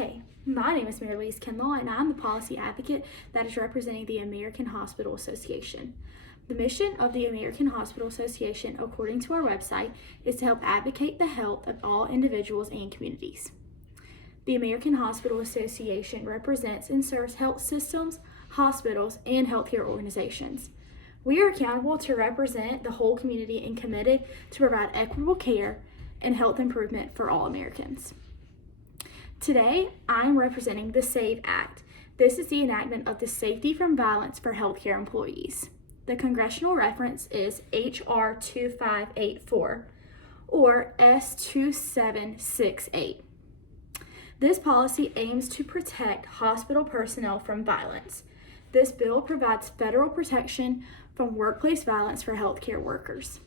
Hey, my name is Louise Kinlaw, and I'm the policy advocate that is representing the American Hospital Association. The mission of the American Hospital Association, according to our website, is to help advocate the health of all individuals and communities. The American Hospital Association represents and serves health systems, hospitals, and healthcare organizations. We are accountable to represent the whole community and committed to provide equitable care and health improvement for all Americans. Today, I'm representing the SAVE Act. This is the enactment of the Safety from Violence for Healthcare Employees. The congressional reference is H.R. 2584 or S2768. This policy aims to protect hospital personnel from violence. This bill provides federal protection from workplace violence for healthcare workers.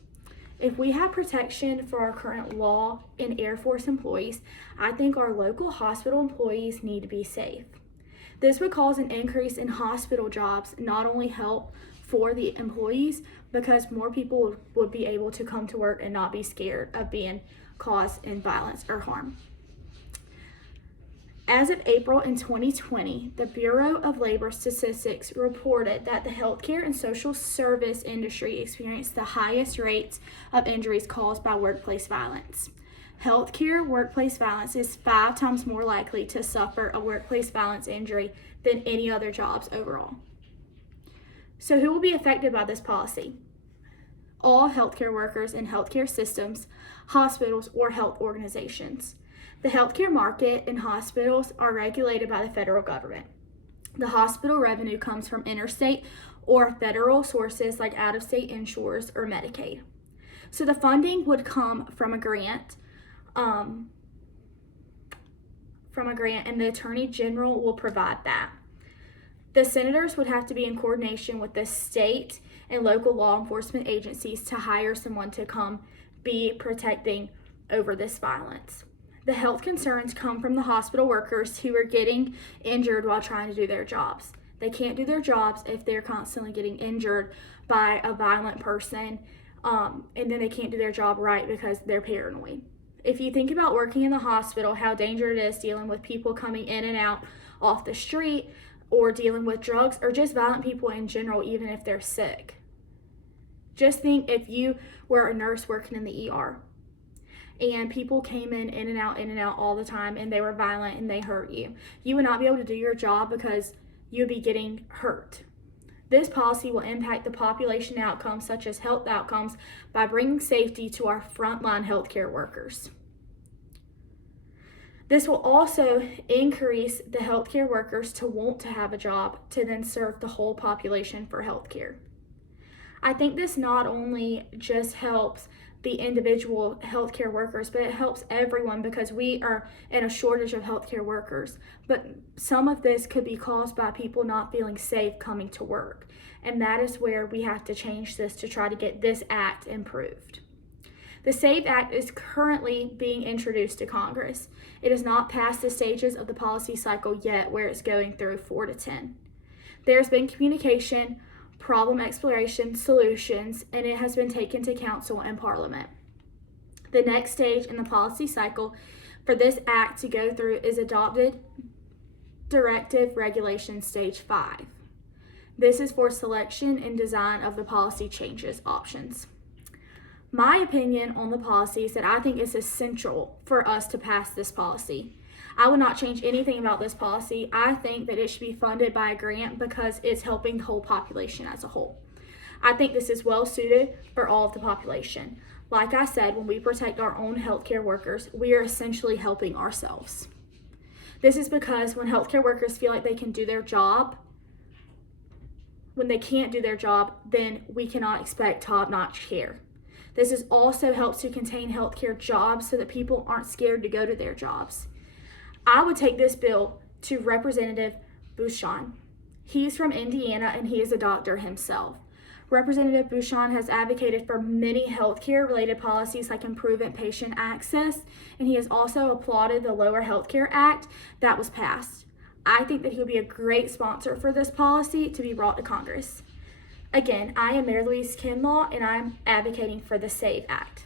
If we have protection for our current law and Air Force employees, I think our local hospital employees need to be safe. This would cause an increase in hospital jobs, not only help for the employees, because more people would be able to come to work and not be scared of being caused in violence or harm. As of April in 2020, the Bureau of Labor Statistics reported that the healthcare and social service industry experienced the highest rates of injuries caused by workplace violence. Healthcare workplace violence is 5 times more likely to suffer a workplace violence injury than any other jobs overall. So who will be affected by this policy? All healthcare workers in healthcare systems, hospitals, or health organizations. The healthcare market and hospitals are regulated by the federal government. The hospital revenue comes from interstate or federal sources like out-of-state insurers or Medicaid. So the funding would come from a grant, and the Attorney General will provide that. The senators would have to be in coordination with the state and local law enforcement agencies to hire someone to come be protecting over this violence. The health concerns come from the hospital workers who are getting injured while trying to do their jobs. They can't do their jobs if they're constantly getting injured by a violent person, and then they can't do their job right because they're paranoid. If you think about working in the hospital, how dangerous it is dealing with people coming in and out off the street, or dealing with drugs, or just violent people in general, even if they're sick. Just think if you were a nurse working in the ER, and people came in and out all the time, and they were violent and they hurt you. You would not be able to do your job because you'd be getting hurt. This policy will impact the population outcomes, such as health outcomes, by bringing safety to our frontline healthcare workers. This will also increase the healthcare workers to want to have a job to then serve the whole population for healthcare. I think this not only just helps the individual healthcare workers, but it helps everyone because we are in a shortage of healthcare workers. But some of this could be caused by people not feeling safe coming to work. And that is where we have to change this to try to get this act improved. The SAVE Act is currently being introduced to Congress. It has not passed the stages of the policy cycle yet, where it's going through 4 to 10. There's been communication, problem exploration, solutions, and it has been taken to council and parliament. The next stage in the policy cycle for this act to go through is adopted directive regulation stage 5. This is for selection and design of the policy changes options. My opinion on the policy is that I think it's essential for us to pass this policy. I would not change anything about this policy. I think that it should be funded by a grant because it's helping the whole population as a whole. I think this is well suited for all of the population. Like I said, when we protect our own healthcare workers, we are essentially helping ourselves. This is because when healthcare workers feel like they can do their job, when they can't do their job, then we cannot expect top-notch care. This is also helps to contain healthcare jobs so that people aren't scared to go to their jobs. I would take this bill to Representative Bouchon. He's from Indiana and he is a doctor himself. Representative Bouchon has advocated for many healthcare related policies like improving patient access, and he has also applauded the Lower Healthcare Act that was passed. I think that he would be a great sponsor for this policy to be brought to Congress. Again, I am Mayor Louise Kinlaw, and I'm advocating for the SAVE Act.